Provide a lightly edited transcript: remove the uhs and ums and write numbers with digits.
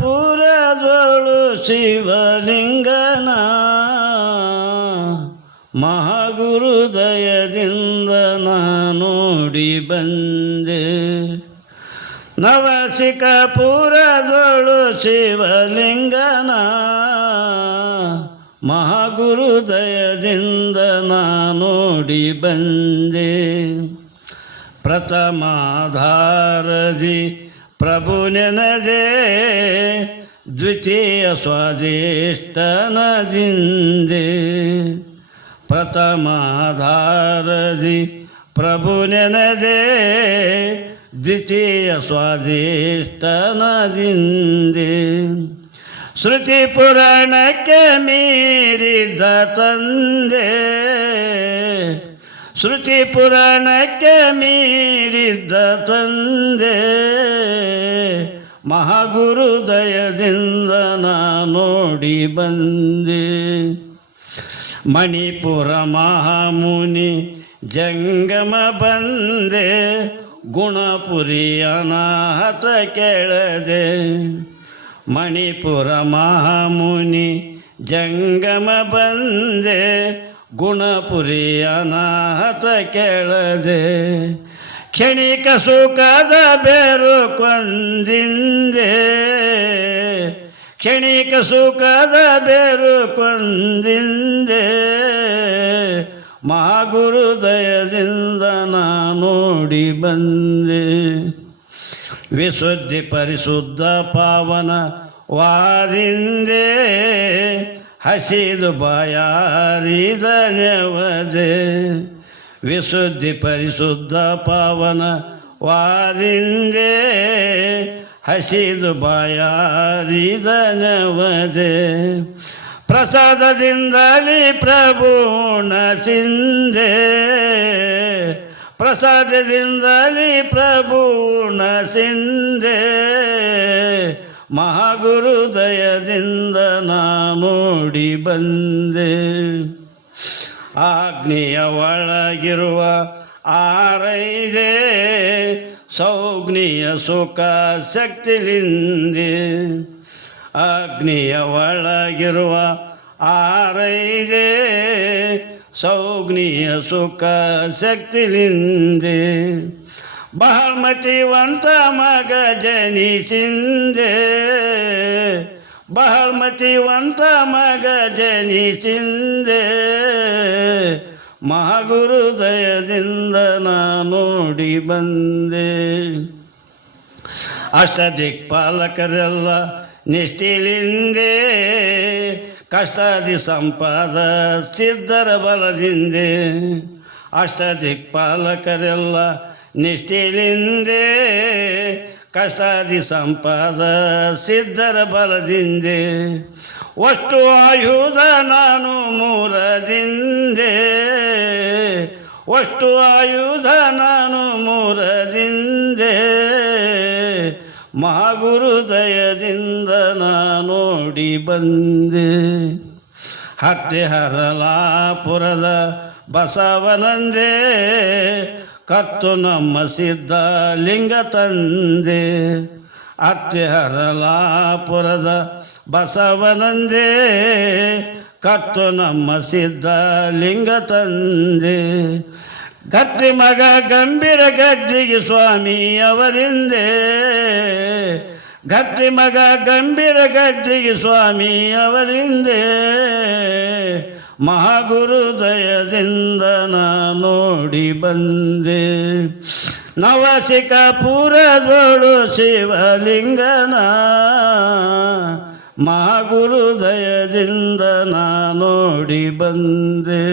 ನವಸಿಕಪುರದೊಳು ಶಿವಲಿಂಗನ ಮಹಾಗುರು ದಯದಿಂದ ನೋಡಿ ಬಂದೆ. ನವಸಿಕಪುರದೊಳು ಶಿವಲಿಂಗನ ಮಹಾಗುರು ದಯದಿಂದ ನೋಡಿ ಬಂದೆ. ಪ್ರಥಮಾಧಾರದಿ ಪ್ರಭು ನೆನದೆ, ದ್ವಿತೀಯ ಸ್ವಾದಿಷ್ಟನದಿಂದೆ. ಪ್ರಥಮಾಧಾರದಿ ಪ್ರಭು ನೆನದೆ, ದ್ವಿತೀಯ ಸ್ವಾದಿಷ್ಟನದಿಂದೆ. ಶ್ರುತಿ ಪುರಾಣಕ್ಕೆ ಮೀರಿದ ತಂದೆ, ಶ್ರುತಿ ಪುರಾಣಕ್ಕೆ ಮೀರಿದ್ದ ತಂದೆ. ಮಹಾಗುರು ದಯದಿಂದ ನೋಡಿ ಬಂದೆ. ಮಣಿಪುರ ಮಹಾಮುನಿ ಜಂಗಮ ಬಂದೆ, ಗುಣಪುರಿ ಅನಾಹತ ಕೆಳದೆ. ಮಣಿಪುರ ಮಹಾಮುನಿ ಜಂಗಮ ಬಂದೆ, ಗುಣಪುರಿ ಅನಾಹತ ಕೆಳದೆ. ಕ್ಷಣಿಕ ಸುಖದ ಬೇರು ಕೊಂದಿಂದೆ, ಕ್ಷಣಿಕ ಸುಖದ ಬೇರು ಕೊಂದಿಂದೆ. ಮಹಾಗುರು ದಯದಿಂದ ನೋಡಿ ಬಂದೆ. ವಿಶುದ್ಧಿ ಪರಿಶುದ್ಧ ಪಾವನ ವಾದಿಂದೆ, ಹಸಿದು ಬಾಯಾರಿದ ನೆವದೆ. ವಿಶುದ್ಧಿ ಪರಿಶುದ್ಧ ಪಾವನ ವಾದಿಂದೆ, ಹಸಿದು ಬಾಯಾರಿದ ನೆವದೆ. ಪ್ರಸಾದದಿಂದಲೇ ಪ್ರಭುಣ ಸಿಂಧೆ, ಪ್ರಸಾದದಿಂದಲೇ ಪ್ರಭುಣ ಸಿಂಧೆ. ಮಹಾಗುರು ದಯದಿಂದ ನೋಡಿ ಬಂದೆ. ಆಗ್ನೇಯ ಒಳಗಿರುವ ಆರೈದೆ, ಸೌಗ್ನಿಯ ಸುಖ ಶಕ್ತಿಲಿಂದೆ. ಅಗ್ನಿಯ ಒಳಗಿರುವ ಆರೈದೆ, ಸೌಗ್ನಿಯ ಸುಖ ಶಕ್ತಿಲಿಂದೆ. ಬಹಳಮತಿವಂತ ಮಗ ಜನಿಸಿಂದೆ, ಬಹಳಮತಿವಂತ ಮಗ ಜನಿಸಿಂದೆ. ಮಹಾಗುರು ದಯದಿಂದ ನೋಡಿ ಬಂದೆ. ಅಷ್ಟದಿಕ್ಪಾಲಕರೆಲ್ಲ ನಿಷ್ಠಿಲಿಂದೆ, ಕಷ್ಟಾದಿ ಸಂಪಾದ ಸಿದ್ಧರ ಬಲದಿಂದೆ. ಅಷ್ಟದಿಕ್ಪಾಲಕರೆಲ್ಲ ನಿಷ್ಠಿಲಿಂದೆ, ಕಷ್ಟಾದಿ ಸಂಪಾದ ಸಿದ್ಧರ ಬಲದಿಂದೆ. ಅಷ್ಟು ಆಯುಧ ನಾನು ಮೂರದಿಂದೆ, ಅಷ್ಟು ಆಯುಧ ನಾನು ಮೂರದಿಂದೆ. ಮಹಾಗುರು ದಯದಿಂದ ನೋಡಿ ಬಂದೆ. ಹತ್ತಿಹರಲಾಪುರದ ಬಸವನಂದೆ, ಕತ್ತು ನಮ್ಮ ಸಿದ್ಧಲಿಂಗ ತಂದೆ. ಹತ್ತಿಹರಲಾಪುರದ ಬಸವನಂದೆ, ಕತ್ತು ನಮ್ಮ ಸಿದ್ಧಲಿಂಗ ತಂದೆ. ಗಟ್ಟಿ ಮಗ ಗಂಭೀರ ಗದ್ದಿಗೆ ಸ್ವಾಮಿ ಅವರಿಂದೆ, ಗಟ್ಟಿ ಮಗ ಗಂಭೀರ ಗದ್ದಿಗೆ ಸ್ವಾಮಿ ಅವರಿಂದೆ. ಮಹಾಗುರು ದಯದಿಂದ ನೋಡಿ ಬಂದೆ. ನವಸಿಕಪುರದೊಳು ಶಿವಲಿಂಗನ ಮಹಾಗುರು ದಯದಿಂದ ನೋಡಿ ಬಂದೆ.